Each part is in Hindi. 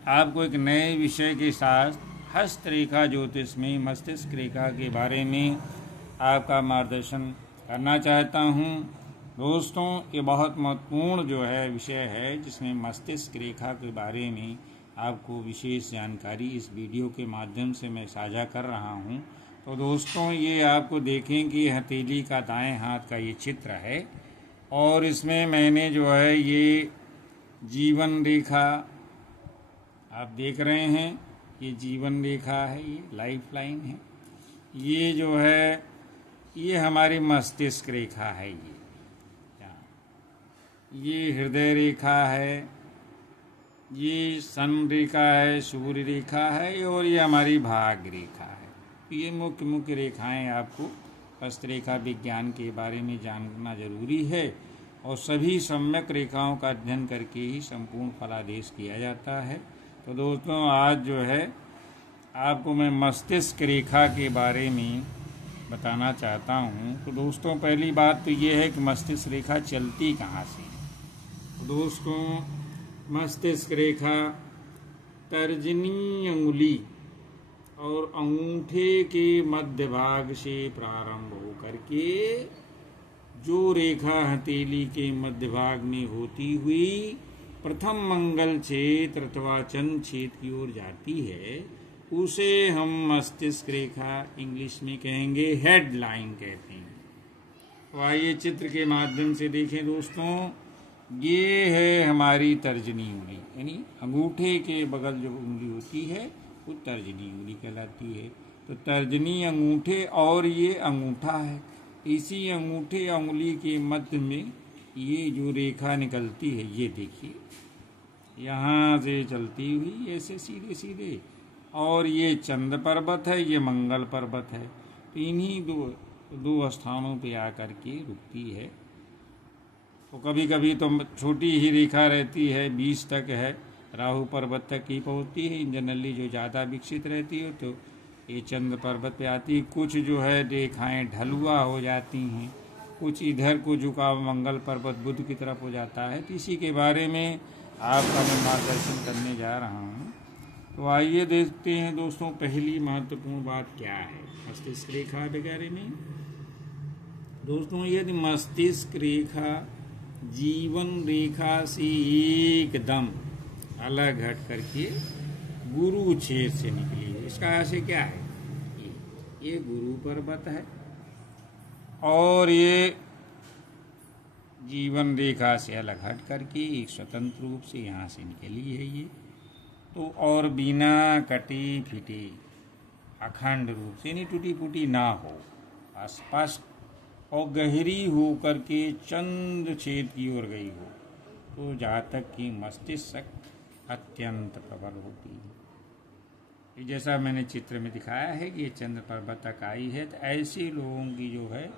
आपको एक नए विषय के साथ हस्तरेखा ज्योतिष में मस्तिष्क रेखा के बारे में आपका मार्गदर्शन करना चाहता हूं। दोस्तों, ये बहुत महत्वपूर्ण जो है विषय है जिसमें मस्तिष्क रेखा के बारे में आपको विशेष जानकारी इस वीडियो के माध्यम से मैं साझा कर रहा हूं। तो दोस्तों, ये आपको देखें कि हथेली का दाएं हाथ का ये चित्र है और इसमें मैंने जो है ये जीवन रेखा आप देख रहे हैं, ये जीवन रेखा है, ये लाइफ लाइन है। ये जो है ये हमारी मस्तिष्क रेखा है, ये हृदय रेखा है, ये सन रेखा है, सूर्य रेखा है और ये हमारी भाग्य रेखा है। ये मुख्य मुख्य रेखाएं आपको हस्तरेखा विज्ञान के बारे में जानना जरूरी है और सभी सम्यक रेखाओं का अध्ययन करके ही संपूर्ण फलादेश किया जाता है। तो दोस्तों, आज जो है आपको मैं मस्तिष्क रेखा के बारे में बताना चाहता हूँ। तो दोस्तों, पहली बात तो ये है कि मस्तिष्क रेखा चलती कहाँ से। तो दोस्तों, मस्तिष्क रेखा तर्जनी अंगुली और अंगूठे के मध्य भाग से प्रारंभ होकर के जो रेखा हथेली के मध्य भाग में होती हुई प्रथम मंगल क्षेत्र अथवा चंद्र क्षेत्र की ओर जाती है, उसे हम मस्तिष्क रेखा इंग्लिश में कहेंगे हेड लाइन कहते हैं। तो आइए चित्र के माध्यम से देखें दोस्तों। ये है हमारी तर्जनी उंगली, यानी अंगूठे के बगल जो उंगली होती है वो तर्जनी उंगली कहलाती है। तो तर्जनी अंगूठे और ये अंगूठा है, इसी अंगूठे उंगली के मध्य में ये जो रेखा निकलती है, ये देखिए यहाँ से चलती हुई ऐसे सीधे सीधे, और ये चंद्र पर्वत है, ये मंगल पर्वत है। तो इन्हीं दो स्थानों पे आकर के रुकती है। तो कभी कभी तो छोटी ही रेखा रहती है, 20 तक है, राहु पर्वत तक ही पहुँचती है। जनरली जो ज़्यादा विकसित रहती है तो ये चंद्र पर्वत पे आती है। कुछ जो है रेखाएं ढलुआ हो जाती हैं, कुछ इधर को झुकाव मंगल पर्वत बुध की तरफ हो जाता है। तो इसी के बारे में आपका मैं मार्गदर्शन करने जा रहा हूँ। तो आइए देखते हैं दोस्तों, पहली महत्वपूर्ण बात क्या है मस्तिष्क रेखा वगैरह में। दोस्तों, यदि मस्तिष्क रेखा जीवन रेखा से एकदम अलग हट करके गुरु क्षेत्र से निकली है, इसका ऐसे क्या है, ये गुरु पर्वत है और ये जीवन रेखा से अलग हट करके एक स्वतंत्र रूप से यहाँ से निकली है ये। तो और बिना कटी फिटी अखंड रूप से, नहीं टूटी फूटी ना हो, स्पष्ट और गहरी हो करके चंद्र क्षेत्र की ओर गई हो, तो जातक की मस्तिष्क अत्यंत प्रबल होती है। जैसा मैंने चित्र में दिखाया है कि ये चंद्र पर्वत तक आई है, तो ऐसे लोगों की जो है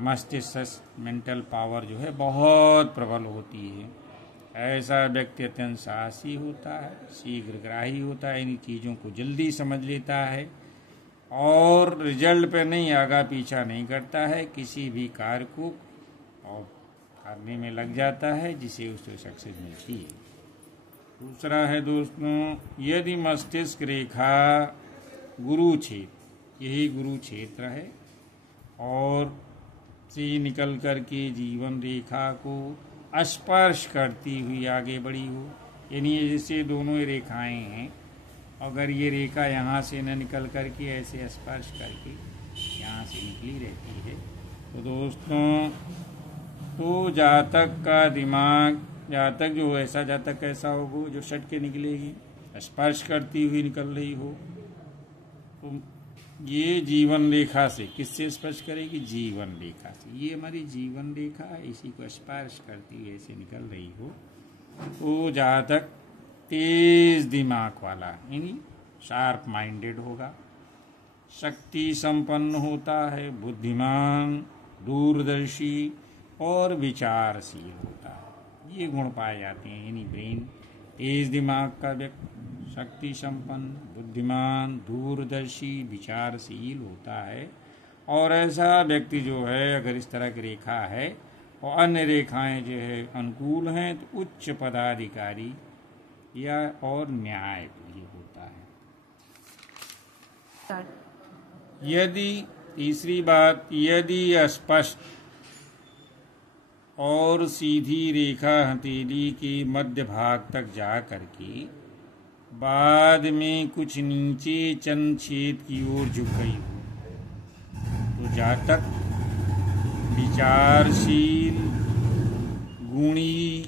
मस्तिष्क मेंटल पावर जो है बहुत प्रबल होती है। ऐसा व्यक्ति अत्यंत साहसी होता है, शीघ्रग्राही होता है, इन चीज़ों को जल्दी समझ लेता है और रिजल्ट पे नहीं आगा पीछा नहीं करता है, किसी भी कार्य को और करने में लग जाता है जिसे उससे सक्सेस मिलती है। दूसरा है दोस्तों, यदि मस्तिष्क रेखा गुरु क्षेत्र, यही गुरु क्षेत्र है, और से निकल कर के जीवन रेखा को स्पर्श करती हुई आगे बढ़ी हो, यानी जैसे दोनों रेखाएं हैं, अगर ये रेखा यहाँ से न निकल कर के ऐसे स्पर्श करके यहाँ से निकली रहती है, तो दोस्तों तो जातक का दिमाग, जातक जो ऐसा जातक कैसा होगा जो सट के निकलेगी, स्पर्श करती हुई निकल रही हो। तो ये जीवन रेखा से, किससे स्पर्श करेगी, जीवन रेखा से, ये हमारी जीवन रेखा है, इसी को स्पर्श करती हुई ऐसे निकल रही हो, तो जातक तेज दिमाग वाला, यानी शार्प माइंडेड होगा, शक्ति संपन्न होता है, बुद्धिमान, दूरदर्शी और विचारशील होता है। ये गुण पाए जाते हैं, यानी ब्रेन, तेज दिमाग का व्यक्ति शक्ति संपन्न, बुद्धिमान, दूरदर्शी, विचारशील होता है। और ऐसा व्यक्ति जो है, अगर इस तरह की रेखा है और अन्य रेखाएं जो है अनुकूल हैं, तो उच्च पदाधिकारी या और न्याय ये होता है। यदि तीसरी बात, यदि स्पष्ट और सीधी रेखा हथेली के मध्य भाग तक जा करके बाद में कुछ नीचे चंद्र छेद की ओर झुक गई हो, तो जातक विचारशील, गुणी,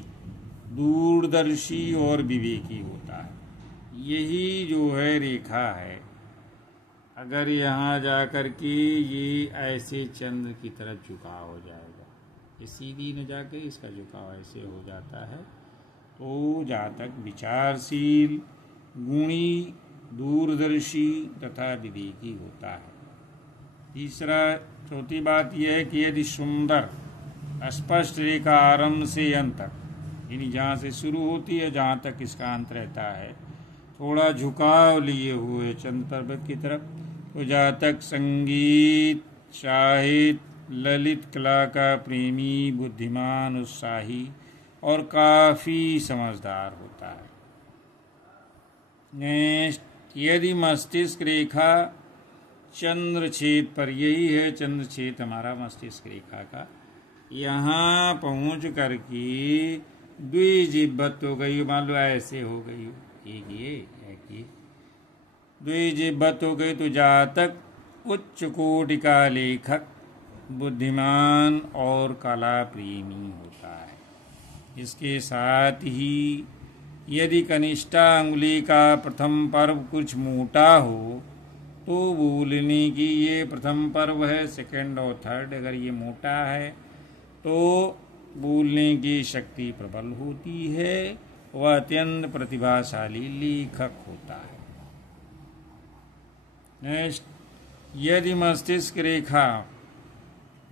दूरदर्शी और विवेकी होता है। यही जो है रेखा है, अगर यहाँ जाकर के ये ऐसे चंद्र की तरफ झुकाव हो जाएगा, ये सीधी न जाके इसका झुकाव ऐसे हो जाता है, तो जातक विचारशील, गुणी, दूरदर्शी तथा विवेकी होता है। तीसरा, चौथी बात यह है कि यदि सुंदर स्पष्ट रेखा आरंभ से अंत तक, यानी जहाँ से शुरू होती है जहाँ तक इसका अंत रहता है, थोड़ा झुकाव लिए हुए चंद्र पर्वत की तरफ, तो जातक संगीत, साहित्य, ललित कला का प्रेमी, बुद्धिमान, उत्साही और काफी समझदार होता है। नेक्स्ट, यदि मस्तिष्क रेखा चंद्र छेद पर, यही है चंद्र छेद हमारा मस्तिष्क रेखा का, यहाँ पहुंच करके द्विजिह्वत हो गई, मान लो ऐसे हो गई, एक ये द्विजिह्वत हो गई, तो जातक उच्च कोटि का लेखक, बुद्धिमान और कला प्रेमी होता है। इसके साथ ही यदि कनिष्ठा अंगुली का प्रथम पर्व कुछ मोटा हो, तो बोलने की, ये प्रथम पर्व है, सेकंड और थर्ड अगर ये मोटा है तो बोलने की शक्ति प्रबल होती है, वह अत्यंत प्रतिभाशाली लेखक होता है। नेक्स्ट, यदि मस्तिष्क रेखा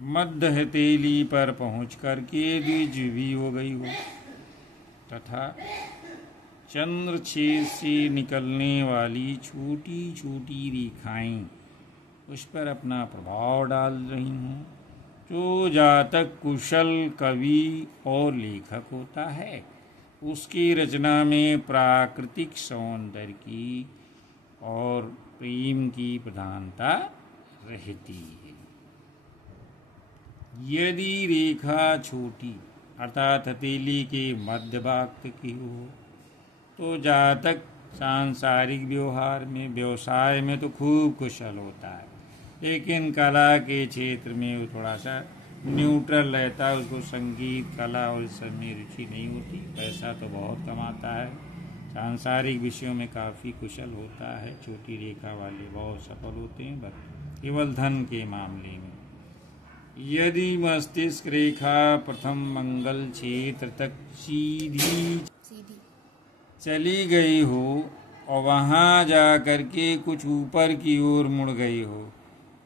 मध्य हथेली पर पहुंच करके द्विजिह्वी हो गई हो तथा चंद्र छेद से निकलने वाली छोटी छोटी रेखाएं उस पर अपना प्रभाव डाल रही हों, तो जातक कुशल कवि और लेखक होता है। उसकी रचना में प्राकृतिक सौंदर्य की और प्रेम की प्रधानता रहती है। यदि रेखा छोटी अर्थात हथेली के मध्य भाग तक की हो, तो जातक सांसारिक व्यवसाय में तो खूब कुशल होता है, लेकिन कला के क्षेत्र में वो थोड़ा सा न्यूट्रल रहता है, उसको संगीत, कला और इस सब में रुचि नहीं होती। पैसा तो बहुत कमाता है, सांसारिक विषयों में काफ़ी कुशल होता है। छोटी रेखा वाले बहुत सफल होते हैं, बस केवल धन के मामले में। यदि मस्तिष्क रेखा प्रथम मंगल क्षेत्र तक सीधी चली गई हो और वहाँ जा कर के कुछ ऊपर की ओर मुड़ गई हो,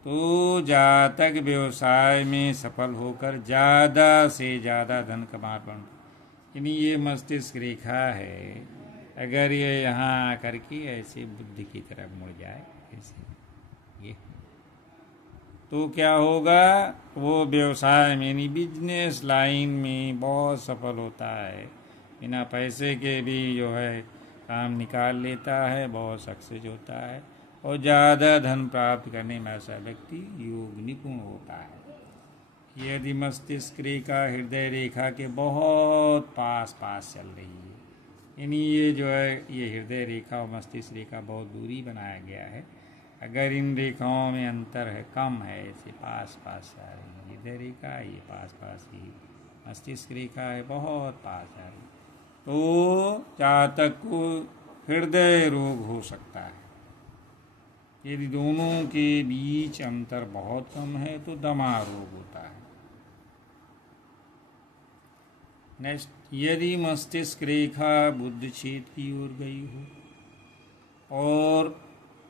तो जातक व्यवसाय में सफल होकर ज़्यादा से ज़्यादा धन कमा पाता। यानी ये मस्तिष्क रेखा है, अगर ये यहाँ आकर के ऐसे बुद्धि की तरफ मुड़ जाए ऐसे, ये तो क्या होगा, वो व्यवसाय में यानी बिजनेस लाइन में बहुत सफल होता है, बिना पैसे के भी जो है काम निकाल लेता है, बहुत सक्सेस होता है और ज़्यादा धन प्राप्त करने में ऐसा व्यक्ति योग निपुण होता है। यदि मस्तिष्क रेखा हृदय रेखा के बहुत पास चल रही है, यानी ये जो है ये हृदय रेखा और मस्तिष्क रेखा बहुत दूरी बनाया गया है, अगर इन रेखाओं में अंतर है, कम है, ऐसे पास आ रही है हृदय रेखा, ये पास ही मस्तिष्क रेखा है, बहुत पास आ रही, तो जातक को हृदय रोग हो सकता है। यदि दोनों के बीच अंतर बहुत कम है तो दमा रोग होता है। नेक्स्ट, यदि मस्तिष्क रेखा बुध छेद की ओर गई हो और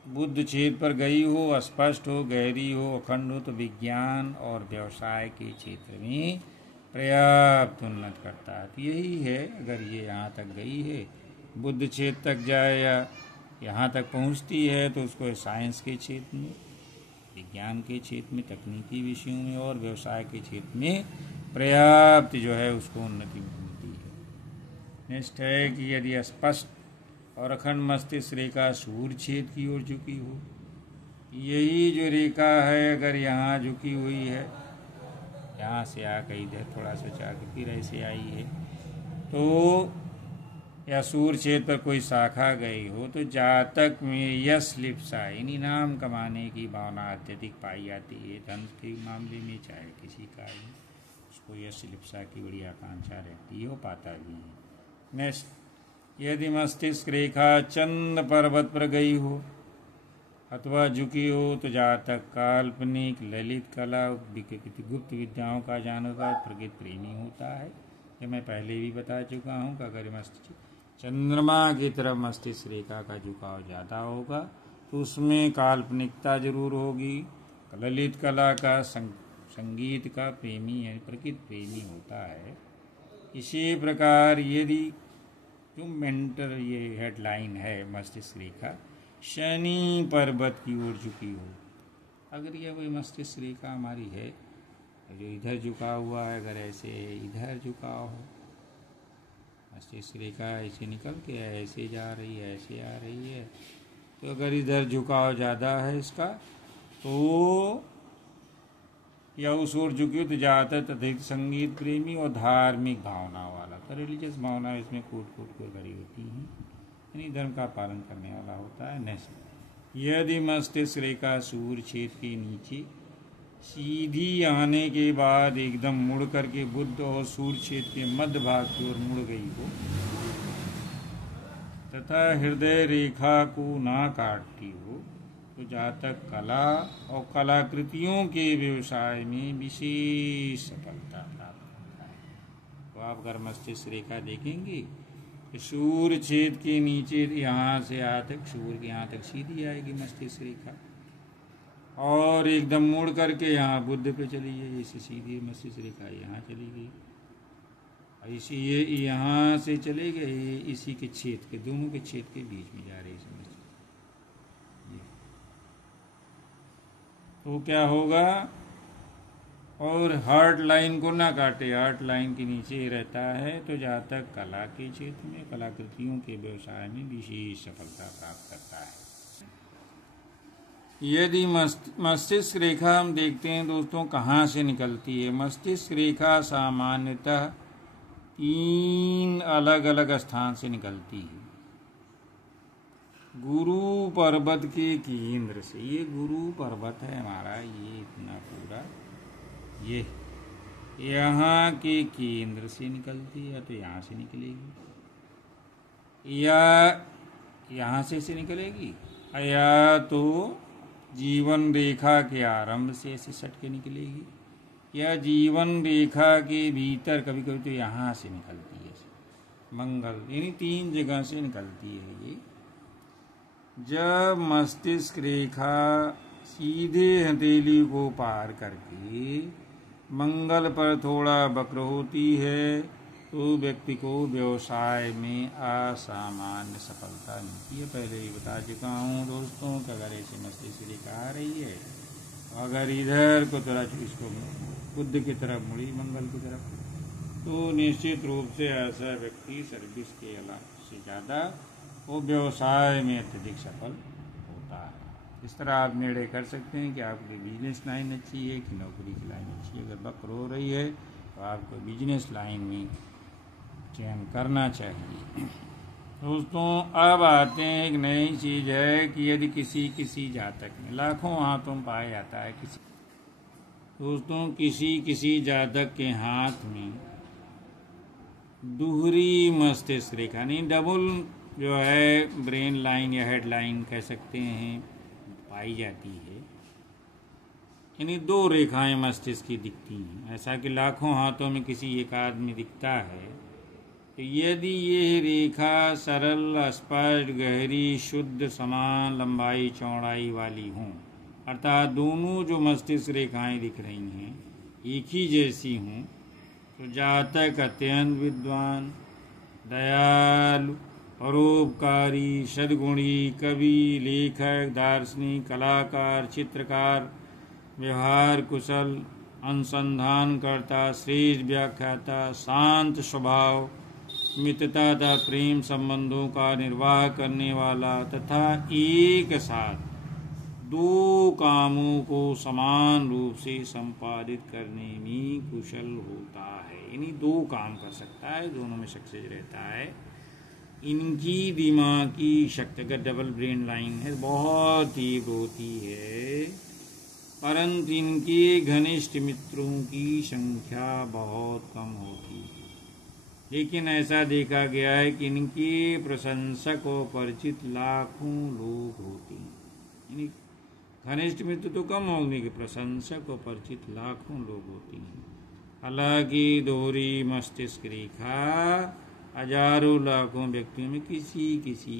बुध छेद पर गई हो, स्पष्ट हो, गहरी हो, अखंड हो, तो विज्ञान और व्यवसाय के क्षेत्र में पर्याप्त उन्नत करता है। तो यही है, अगर ये यहाँ तक गई है, बुध छेद तक जाए या यहाँ तक पहुँचती है, तो उसको साइंस के क्षेत्र में, विज्ञान के क्षेत्र में, तकनीकी विषयों में और व्यवसाय के क्षेत्र में पर्याप्त जो है उसको उन्नति मिलती है। नेक्स्ट है कि यदि स्पष्ट और अखंड मस्तिष्क रेखा सूर्य छेद की ओर झुकी हो। यही जो रेखा है अगर यहाँ झुकी हुई है, यहाँ से आकर इधर थोड़ा सा जाकर फिर ऐसे आई है, तो या सूर्य छेद पर कोई शाखा गई हो, तो जातक में यश लिप्सा यानी नाम कमाने की भावना अत्यधिक पाई जाती है। धन के मामले में चाहे किसी का ही, उसको यश लिप्सा की बड़ी आकांक्षा रहती है, वो पाता भी है। नेक्स्ट, यदि मस्तिष्क रेखा चंद पर्वत पर गई हो अथवा झुकी हो, तो जातक काल्पनिक, ललित कला, गुप्त विद्याओं का जानवर, प्रकृति प्रेमी होता है। ये मैं पहले भी बता चुका हूँ कि अगर मस्तिष्क चंद्रमा की तरफ मस्तिष्क रेखा का झुकाव ज़्यादा होगा तो उसमें काल्पनिकता जरूर होगी, ललित कला का, संगीत का प्रेमी है, प्रकृति प्रेमी होता है। इसी प्रकार यदि जो मेंटल ये हेडलाइन है मस्तिष्क रेखा शनि पर्वत की ओर झुकी हो, अगर यह वही मस्तिष्क रेखा हमारी है जो इधर झुका हुआ है, अगर ऐसे इधर झुका हो, मस्तिष्क रेखा ऐसे निकल के ऐसे जा रही है, ऐसे आ रही है, तो अगर इधर झुकाव ज़्यादा है इसका, तो या उस ओर झुकी तो ज़्यादातर अधिक संगीत प्रेमी और धार्मिक भावना वाला, तो रिलीजियस भावना इसमें कूट कूट कर भरी होती हैं, यानी धर्म का पालन करने वाला होता है। नेक्स्ट, यदि मस्तिष्क रेखा सूर्य छेद के नीचे सीधी आने के बाद एकदम मुड़ करके बुध और सूर्य छेद के मध्य भाग की ओर मुड़ गई हो तथा हृदय रेखा को ना काटती हो, तो जातक कला और कलाकृतियों के व्यवसाय में विशेष सफलता प्राप्त होता है। तो आप अगर मस्तिष्क रेखा देखेंगे तो सूर्य छेद के नीचे यहाँ से यहाँ तक, सूर्य के यहाँ तक सीधी आएगी मस्तिष्क रेखा, और एकदम मोड़ करके यहाँ बुध पे चली गई, जैसे सीधी मस्तिष्क रेखा यहाँ चली गई, इसी ये यहाँ से चले गए, इसी के छेद के, दोनों के छेद के बीच में जा रही है। तो क्या होगा, और हार्ट लाइन को ना काटे, हार्ट लाइन के नीचे रहता है, तो जहाँ तक कला के क्षेत्र में, कलाकृतियों के व्यवसाय में विशेष सफलता प्राप्त करता है। यदि मस्तिष्क रेखा हम देखते हैं दोस्तों कहाँ से निकलती है। मस्तिष्क रेखा सामान्यतः 3 अलग अलग स्थान से निकलती है। गुरु पर्वत के केंद्र से, ये गुरु पर्वत है हमारा, ये इतना पूरा, ये यहाँ के केंद्र से निकलती है, तो यहाँ से निकलेगी, या यहाँ से निकलेगी, या तो जीवन रेखा के आरंभ से ऐसे सट के निकलेगी, या जीवन रेखा के भीतर कभी कभी तो यहाँ से निकलती है, मंगल, यानी 3 जगह से निकलती है ये। जब मस्तिष्क रेखा सीधे हथेली को पार करके मंगल पर थोड़ा वक्र होती है, तो व्यक्ति को व्यवसाय में असामान्य सफलता मिलती है। पहले ही बता चुका हूँ दोस्तों कि अगर ऐसे मस्तिष्क रेखा आ रही है, अगर इधर को तरह इसको बुध की तरफ मुड़ी, मंगल की तरफ, तो निश्चित रूप से ऐसा व्यक्ति सर्विस के अलावा से ज़्यादा वो व्यवसाय में अत्यधिक सफल होता है। इस तरह आप निर्णय कर सकते हैं कि आपकी बिजनेस लाइन अच्छी है कि नौकरी की लाइन अच्छी है। अगर वक्र हो रही है तो आपको बिजनेस लाइन में चयन करना चाहिए। दोस्तों अब आते हैं, एक नई चीज़ है कि यदि किसी जातक में, लाखों हाथों पाया जाता है दोस्तों, किसी जातक के हाथ में दोहरी मस्तिष्क रेखा, नहीं डबल जो है ब्रेन लाइन या हेड लाइन कह सकते हैं, पाई जाती है, यानी 2 रेखाएं मस्तिष्क की दिखती हैं। ऐसा कि लाखों हाथों में किसी एक आदमी दिखता है, तो यदि ये रेखा सरल, स्पष्ट, गहरी, शुद्ध, समान लंबाई चौड़ाई वाली हों, अर्थात दोनों जो मस्तिष्क रेखाएं दिख रही हैं एक ही जैसी हों, तो जातक अत्यंत विद्वान, दयालु, परोपकारी, सद्गुणी, कवि, लेखक, दार्शनिक, कलाकार, चित्रकार, व्यवहार कुशल, अनुसंधानकर्ता, श्रेष्ठ व्याख्याता, शांत स्वभाव, मित्रता तथा प्रेम संबंधों का निर्वाह करने वाला तथा एक साथ दो कामों को समान रूप से संपादित करने में कुशल होता है। यानी दो काम कर सकता है, दोनों में सक्सेस रहता है। इनकी दिमाग की शक्ति, अगर डबल ब्रेन लाइन है, बहुत तीव्र होती है, परंतु इनके घनिष्ठ मित्रों की संख्या बहुत कम होती है। लेकिन ऐसा देखा गया है कि इनके प्रशंसक और परिचित लाखों लोग होते हैं। यानी घनिष्ठ मित्र तो कम होंगे कि प्रशंसक और परिचित लाखों लोग होते हैं। हालांकि दोहरी मस्तिष्क रेखा हजारों लाखों व्यक्तियों में किसी किसी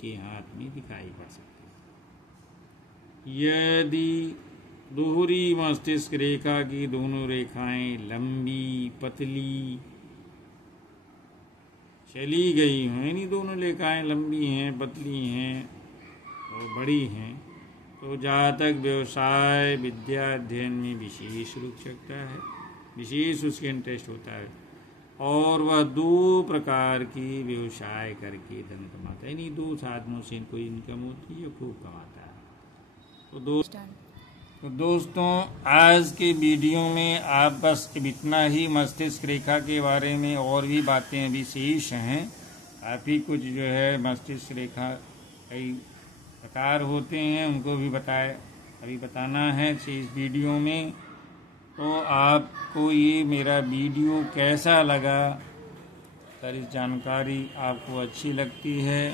के हाथ में दिखाई पड़ सकती है। यदि दोहरी मस्तिष्क रेखा की दोनों रेखाएं लंबी पतली चली गई हैं, यानी दोनों रेखाएं लंबी हैं, पतली हैं और बड़ी हैं, तो जातक व्यवसाय विद्या अध्ययन में विशेष रुक सकता है, विशेष उसके इंटरेस्ट होता है, और वह दो प्रकार की व्यवसाय करके धन कमाता है। यानी दो साधनों से कोई इनकम होती है, खूब कमाता है। तो दोस्तों आज के वीडियो में आप बस इतना ही मस्तिष्क रेखा के बारे में, और भी बातें अभी शेष हैं, काफ़ी कुछ जो है मस्तिष्क रेखा कई प्रकार होते हैं, उनको भी अभी बताना है इस वीडियो में। तो आपको ये मेरा वीडियो कैसा लगा, अगर इस जानकारी आपको अच्छी लगती है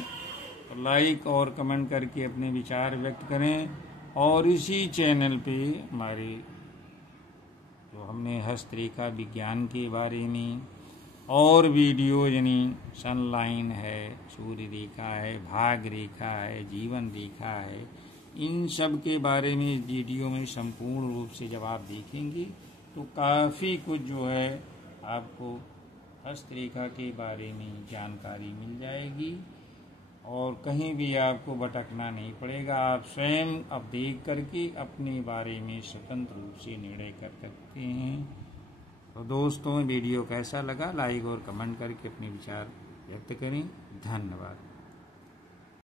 तो लाइक और कमेंट करके अपने विचार व्यक्त करें। और इसी चैनल पे हमारे जो हमने हस्तरेखा विज्ञान के बारे में और वीडियो, यानी सन लाइन है, सूर्य रेखा है, भाग रेखा है, जीवन रेखा है, इन सब के बारे में वीडियो में संपूर्ण रूप से जब आप देखेंगे तो काफ़ी कुछ जो है आपको हस्तरेखा के बारे में जानकारी मिल जाएगी और कहीं भी आपको भटकना नहीं पड़ेगा। आप स्वयं अब देख करके अपने बारे में स्वतंत्र रूप से निर्णय कर सकते हैं। तो दोस्तों वीडियो कैसा लगा लाइक और कमेंट करके अपने विचार व्यक्त करें। धन्यवाद।